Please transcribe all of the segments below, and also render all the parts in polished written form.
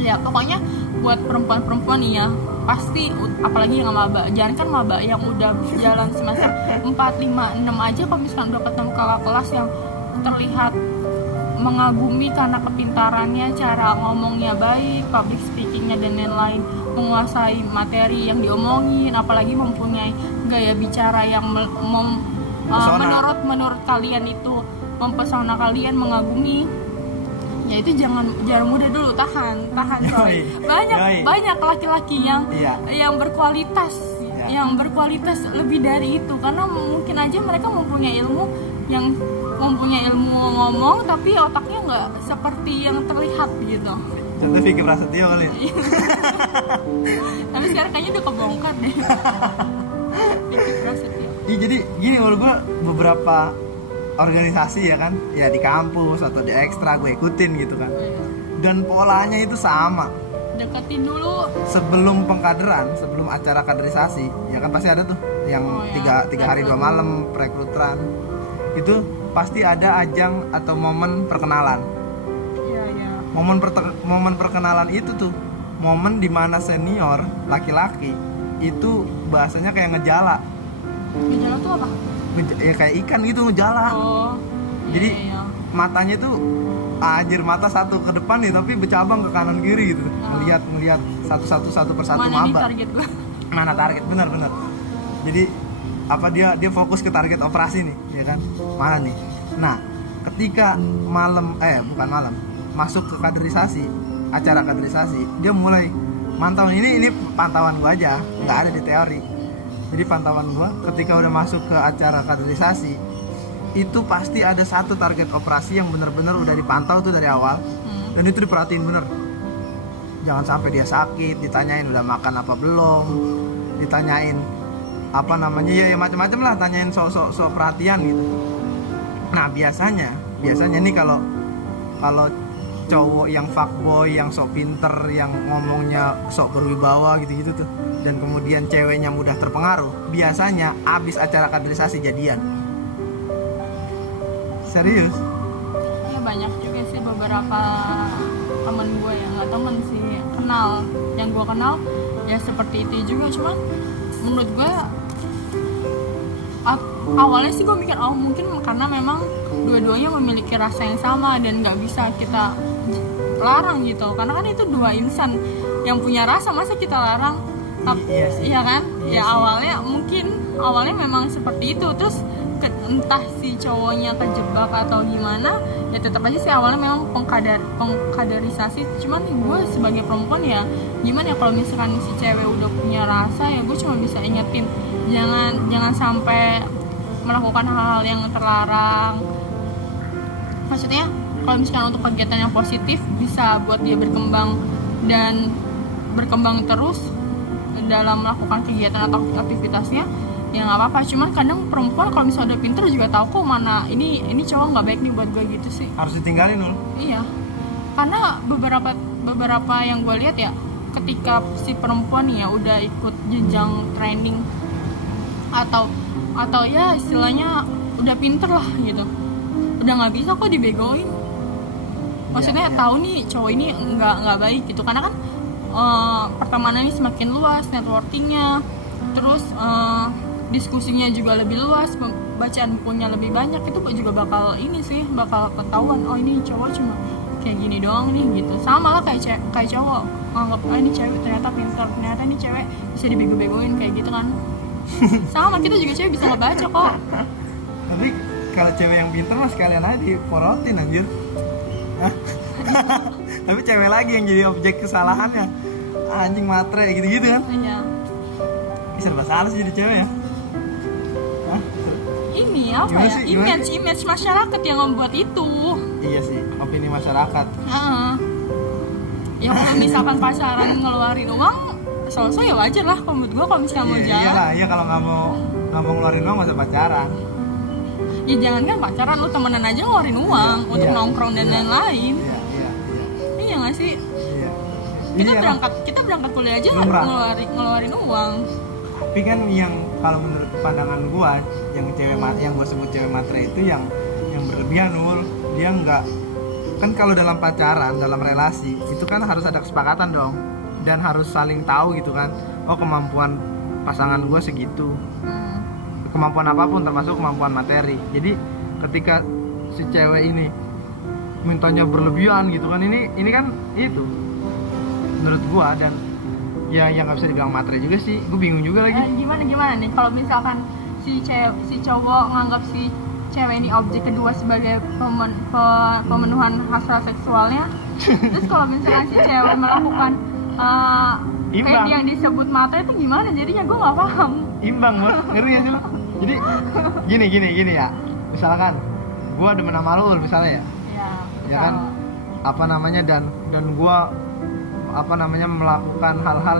Ya pokoknya buat perempuan-perempuan nih ya, pasti apalagi yang maba, jangan kan maba yang udah jalan semester 4, 5, 6 aja, kalau misalkan udah ketemu kakak kelas yang terlihat mengagumi karena kepintarannya, cara ngomongnya baik, public speakingnya dan lain-lain, menguasai materi yang diomongin, apalagi mempunyai gaya bicara yang menurut kalian itu mempesona kalian, mengagumi, ya itu jangan mudah dulu, tahan coy. Banyak laki-laki yang berkualitas, yang berkualitas lebih dari itu, karena mungkin aja mereka mempunyai ilmu ngomong tapi otaknya nggak seperti yang terlihat gitu. Contoh Vicky Prasetyo kali. Tapi sekarang kayaknya udah kebongkar deh. Vicky Prasetyo. Iya, jadi gini, menurut gue beberapa organisasi ya kan, ya di kampus atau di ekstra gue ikutin gitu kan, dan polanya itu sama. Deketin dulu sebelum pengkaderan, sebelum acara kaderisasi ya kan, pasti ada tuh yang tiga hari 2 malam perekrutan, itu pasti ada ajang atau momen perkenalan. Momen perkenalan itu tuh momen dimana senior laki-laki itu bahasanya kayak ngejala. Ngejala tuh apa? Ya kayak ikan gitu ngejala. Jadi matanya tuh anjir, mata satu ke depan nih tapi bercabang ke kanan kiri gitu. Ngelihat satu persatu mana maba. Target gua? Mana target, benar. Jadi apa, dia fokus ke target operasi nih, ya kan? Mana nih? Nah, ketika masuk ke kaderisasi, acara kaderisasi, dia mulai mantau. Ini pantauan gua aja, nggak ada di teori. Jadi pantauan gue ketika udah masuk ke acara kaderisasi, itu pasti ada satu target operasi yang benar-benar udah dipantau tuh dari awal, dan itu diperhatiin bener. Jangan sampai dia sakit, ditanyain udah makan apa belum, ditanyain apa namanya, ya macam-macam lah, tanyain soal perhatian gitu. Nah biasanya nih kalau cowok yang fuckboy, yang sok pinter, yang ngomongnya sok berwibawa gitu-gitu tuh, dan kemudian ceweknya mudah terpengaruh, biasanya abis acara kaderisasi jadian. Serius? Ya banyak juga sih beberapa temen gue, yang nggak temen sih, kenal, yang gue kenal ya seperti itu juga. Cuman menurut gue awalnya sih gue mikir mungkin karena memang dua-duanya memiliki rasa yang sama dan nggak bisa kita larang gitu, karena kan itu dua insan yang punya rasa, masa kita larang? Iya kan? Iya, awalnya memang seperti itu. Terus entah si cowoknya kejebak atau gimana, ya tetap aja sih awalnya memang pengkaderisasi. Cuman gue sebagai perempuan ya gimana ya, kalau misalkan si cewek udah punya rasa, ya gue cuma bisa ingetin jangan sampai melakukan hal-hal yang terlarang. Maksudnya kalau misalkan untuk kegiatan yang positif bisa buat dia berkembang terus dalam melakukan kegiatan atau aktivitasnya, ya nggak apa-apa. Cuman kadang perempuan kalau misalnya udah pinter juga tahu kok mana ini cowok nggak baik nih buat gue gitu sih. Harus ditinggalin loh. Iya, karena beberapa yang gue lihat ya, ketika si perempuan nih ya udah ikut jenjang training atau ya istilahnya udah pinter lah gitu, udah nggak bisa kok dibegoin. Maksudnya tahu nih cowok ini nggak baik gitu, karena kan pertemanan ini semakin luas, networkingnya, terus diskusinya juga lebih luas, bacaan bukunya lebih banyak, itu juga bakal ketahuan, oh ini cowok cuma kayak gini doang nih gitu. Sama lah kayak cowok nganggap ini cewek ternyata pintar, ternyata ini cewek bisa dibego-begoin kayak gitu kan. Sama, kita juga cewek bisa ngebaca kok. Tapi kalau cewek yang pintar mah sekalian aja diporotin anjir. Tapi cewek lagi yang jadi objek kesalahannya, anjing matre gitu-gitu kan. Iya. Bisa salah sih jadi cewek ya. Ini apa ya, image masyarakat yang membuat itu. Iya sih, opini masyarakat. Ya kalau misalkan pacaran ngeluarin uang, so ya wajar lah kalau menurut gue, kalau misalkan mau jalan. Iya kalau nggak mau ngeluarin uang masa pacaran. Ya jangan kan pacaran, lu temenan aja ngeluarin uang untuk nongkrong dan lain-lain. Iya nggak sih? Kita berangkat kuliah aja ngeluarin uang. Tapi kan yang kalau menurut pandangan gua, yang gua sebut cewek matre itu yang berlebihan, Nur. Dia kan kalau dalam pacaran, dalam relasi itu kan harus ada kesepakatan dong, dan harus saling tahu gitu kan. Oh, kemampuan pasangan gue segitu, kemampuan apapun termasuk kemampuan materi. Jadi ketika si cewek ini mintanya berlebihan gitu kan, ini kan itu menurut gue. Dan ya yang nggak bisa dibilang materi juga sih, gue bingung juga lagi. Gimana nih kalau misalkan si cowok nganggap si cewek ini objek kedua sebagai pemenuhan hasrat seksualnya, terus kalau misalkan si cewek melakukan kayak yang disebut materi itu gimana jadinya? Gue nggak paham. Imbang bos, ngerti gak sih lo? Jadi gini ya, misalkan gue demen sama lu misalnya ya kan, apa namanya, dan gue apa namanya melakukan hal-hal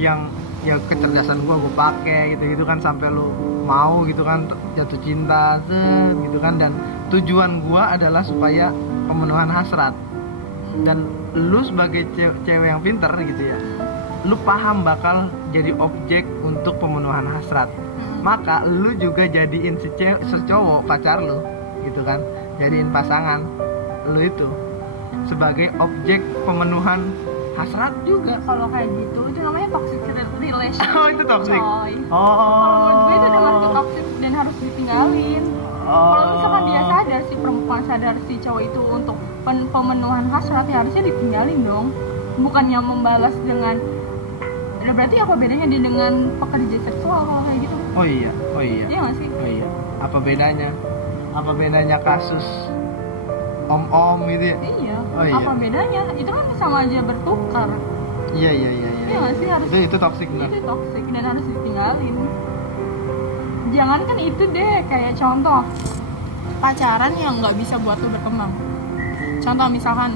yang ya kecerdasan gue pakai gitu kan sampai lu mau gitu kan, jatuh cinta gitu kan. Dan tujuan gue adalah supaya pemenuhan hasrat, dan lu sebagai cewek yang pinter gitu ya, lu paham bakal jadi objek untuk pemenuhan hasrat, maka lu juga jadiin si cowok pacar lu gitu kan, jadiin pasangan lu itu sebagai objek pemenuhan hasrat juga. Kalau kayak gitu itu namanya toxic relationship. Oh, itu toxic. Coy. Oh. Kalau menurut gue itu udah masuk toxic dan harus ditinggalin. Kalau misalkan dia sadar, si perempuan sadar si cowok itu untuk pemenuhan hasrat, ya harusnya ditinggalin dong. Bukannya membalas dengan, ya berarti apa bedanya dia dengan pekerja seksual kalau kayak gitu? Oh iya. Iya nggak sih? Oh iya. Apa bedanya kasus om gitu ya? Iya. Oh, iya. Apa bedanya? Itu kan sama aja bertukar. Iya. Iya nggak sih, harus Itu toxic benar. itu toxic dan harus ditinggalin. Jangan kan itu deh, kayak contoh pacaran yang nggak bisa buat lu berkembang. Contoh misalkan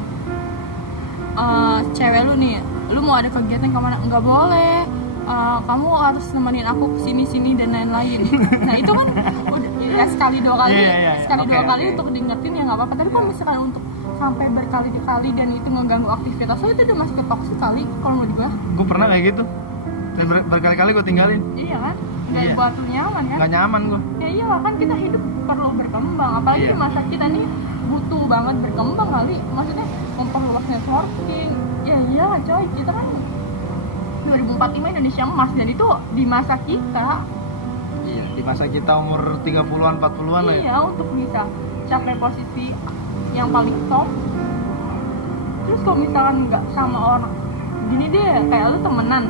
cewek lu nih, lu mau ada kegiatan kemana, nggak boleh, kamu harus nemenin aku kesini dan lain-lain. Nah itu kan udah ya sekali dua kali, dua kali untuk diingetin ya nggak apa-apa. Tapi kalau misalkan untuk sampai berkali-kali dan itu ngeganggu aktivitas lo, itu udah masuk ke toxic kali kalau menurut gue Pernah kayak gitu, dan berkali-kali gue tinggalin. Iya kan, nggak buat lu nyaman kan? Nggak nyaman gue. Ya iyalah, kan kita hidup perlu berkembang, apalagi di masa kita nih butuh banget berkembang kali. Maksudnya memperluas networking. Ya iyalah coy, kita kan 2045 Indonesia emas, dan itu di masa kita. Iya, di masa kita umur 30-an 40-an lah ya. Iya, untuk bisa capai posisi yang paling top. Terus kalau misalkan nggak sama orang gini deh, kayak lu temenan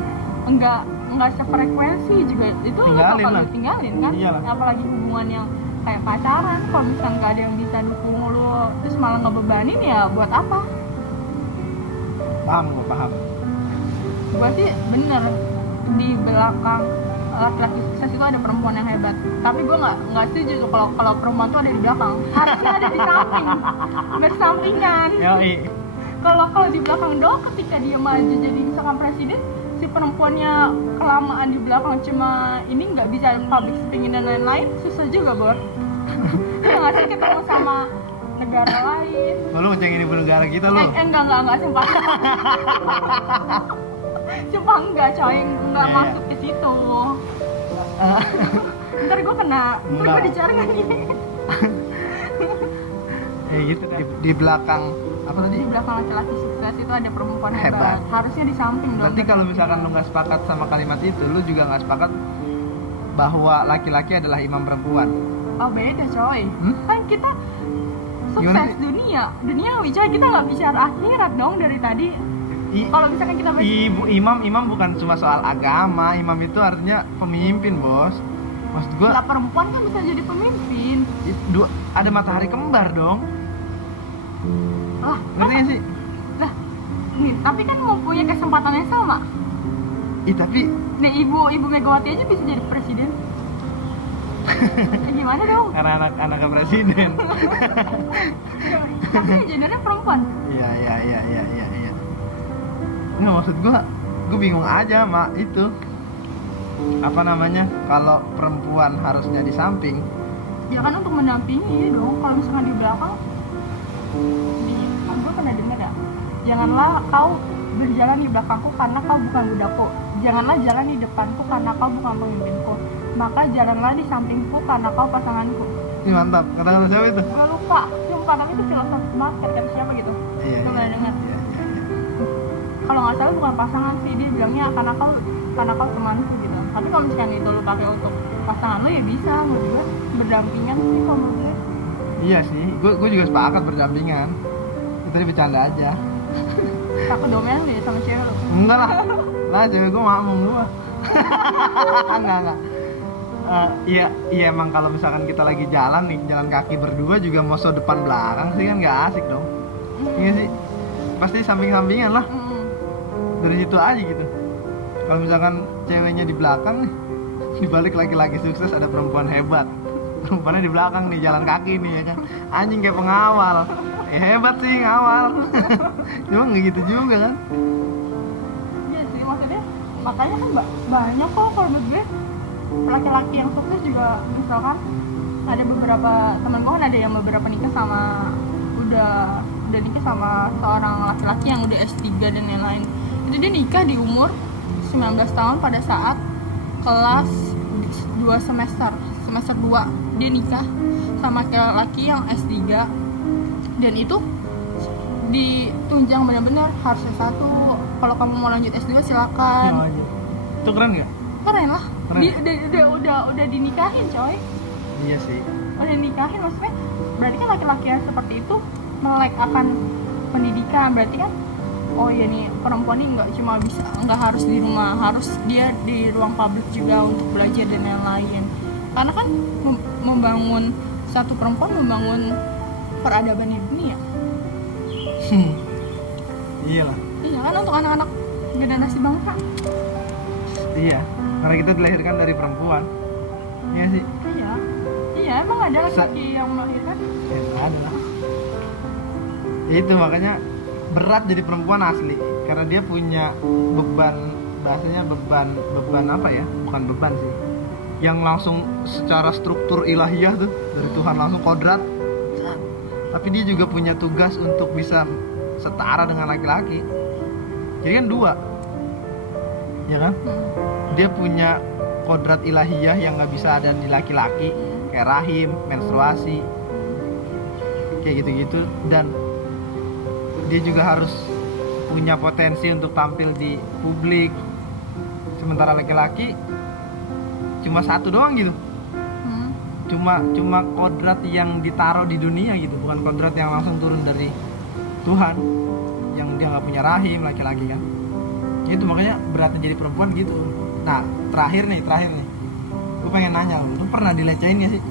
nggak sefrekuensi juga, itu lu bakal lu tinggalin kan. Iyalah. Apalagi hubungan yang kayak pacaran, kalau misalkan nggak ada yang bisa dukung lu terus malah ngebebanin, ya buat apa? Paham. Gua sih bener, di belakang laki-laki sukses itu ada perempuan yang hebat. Tapi gue nggak setuju tuh kalau perempuan tuh ada di belakang. Harusnya ada di samping, bersampingan. Kalau di belakang doang, ketika dia maju jadi misalkan presiden, si perempuannya kelamaan di belakang cuma ini nggak bisa public speaking dan lain-lain, susah juga Bor. Ya nggak sih, ketemu sama negara lain. Lu ngecengin ibu negara kita lu? Enggak sumpah. Sumpah enggak coy, enggak masuk ke situ. Ntar gue dicari lagi. Gitu kan. Di belakang apa tadi? Di belakang laki-laki sukses itu ada perempuan hebat. Harusnya di samping dong. Berarti kalau misalkan lu nggak sepakat sama kalimat itu, lu juga nggak sepakat bahwa laki-laki adalah imam perempuan. Oh beda coy. Kan kita sukses duniawi coy, kita nggak bicara akhirat dong dari tadi. Kalau misalkan kita imam bukan cuma soal agama. Imam itu artinya pemimpin, bos. Maksud gua, lah perempuan kan bisa jadi pemimpin. Ada matahari kembar dong. Ngerti gak sih? Lah, tapi kan mempunyai kesempatan yang sama. Tapi nih ibu Megawati aja bisa jadi presiden. Gimana dong? Karena anak presiden. Tapi gendernya perempuan. Iya. Nggak, maksud gue bingung aja mak itu apa namanya, kalau perempuan harusnya di samping. Ya kan untuk mendampingi dong. Kalau misalkan di belakang, gue pernah dengar ya, janganlah kau berjalan di belakangku karena kau bukan budakku, janganlah jalan di depanku karena kau bukan pemimpinku, maka jalanlah di sampingku karena kau pasanganku. Ini mantap, kata-kata siapa itu? Gue lupa, kadang itu filosofis banget kata siapa gitu. Iya, Lu pernah dengar? iya, iya, iya. Kalau nggak salah bukan pasangan sih, dia bilangnya karena kau temanku gitu. Tapi kalau misalkan itu lu pakai untuk pasangan lu ya bisa, menurut gue berdampingan sih kalau menurut gue. Iya sih, gue juga sepakat berdampingan. Itu tadi bercanda aja. Takut domain lu ya sama cewek lu. Enggak lah cewek gue mamung gue. Enggak. Iya emang kalau misalkan kita lagi jalan nih, jalan kaki berdua juga mau so depan belakang sih kan nggak asik dong. Iya sih, pasti samping-sampingan lah. Dari situ aja gitu. Kalau misalkan ceweknya di belakang nih, di balik laki-laki sukses ada perempuan hebat. Perempuannya di belakang nih, jalan kaki nih ya kan. Anjing kayak pengawal. Ya hebat sih ngawal. Cuma nggak gitu juga kan. Iya sih, maksudnya makanya kan banyak kok kalau menurut gue laki-laki yang sukses juga. Misalkan ada beberapa teman gue kan ada yang beberapa nikah sama udah nikah sama seorang laki-laki yang udah S3 dan lain-lain. Itu dia nikah di umur 19 tahun pada saat kelas 2 semester 2 dia nikah sama laki-laki yang S3 dan itu ditunjang benar-benar harus S1. Kalau kamu mau lanjut S2 silakan. Ya aja. Itu keren nggak? Keren lah. Keren. Udah dinikahin coy. Iya sih. Udah dinikahin, maksudnya berarti kan laki-laki yang seperti itu melek akan pendidikan. Berarti kan oh ya nih perempuan ini nggak harus di rumah, harus dia di ruang publik juga untuk belajar dan lain-lain. Karena kan membangun satu perempuan membangun peradaban dunia. Iyalah. Iya kan, untuk anak-anak generasi bangsa. Iya. Karena kita dilahirkan dari perempuan. Iya sih. Iya emang ada laki-laki yang melahirkan. Ya nggak ada lah. Itu makanya berat jadi perempuan asli. Karena dia punya beban, bahasanya beban apa ya? Bukan beban sih. Yang langsung secara struktur ilahiyah tuh dari Tuhan langsung kodrat. Tapi dia juga punya tugas untuk bisa setara dengan laki-laki. Jadi kan dua, ya kan? Dia punya kodrat ilahiyah yang nggak bisa ada di laki-laki, kayak rahim, menstruasi, kayak gitu-gitu. Dan dia juga harus punya potensi untuk tampil di publik. Sementara laki-laki cuma satu doang gitu. Cuma kodrat yang ditaruh di dunia gitu, bukan kodrat yang langsung turun dari Tuhan, yang dia nggak punya rahim, laki-laki kan. Itu makanya beratnya jadi perempuan gitu. Nah terakhir nih gue pengen nanya, lu pernah dilecehin gak sih?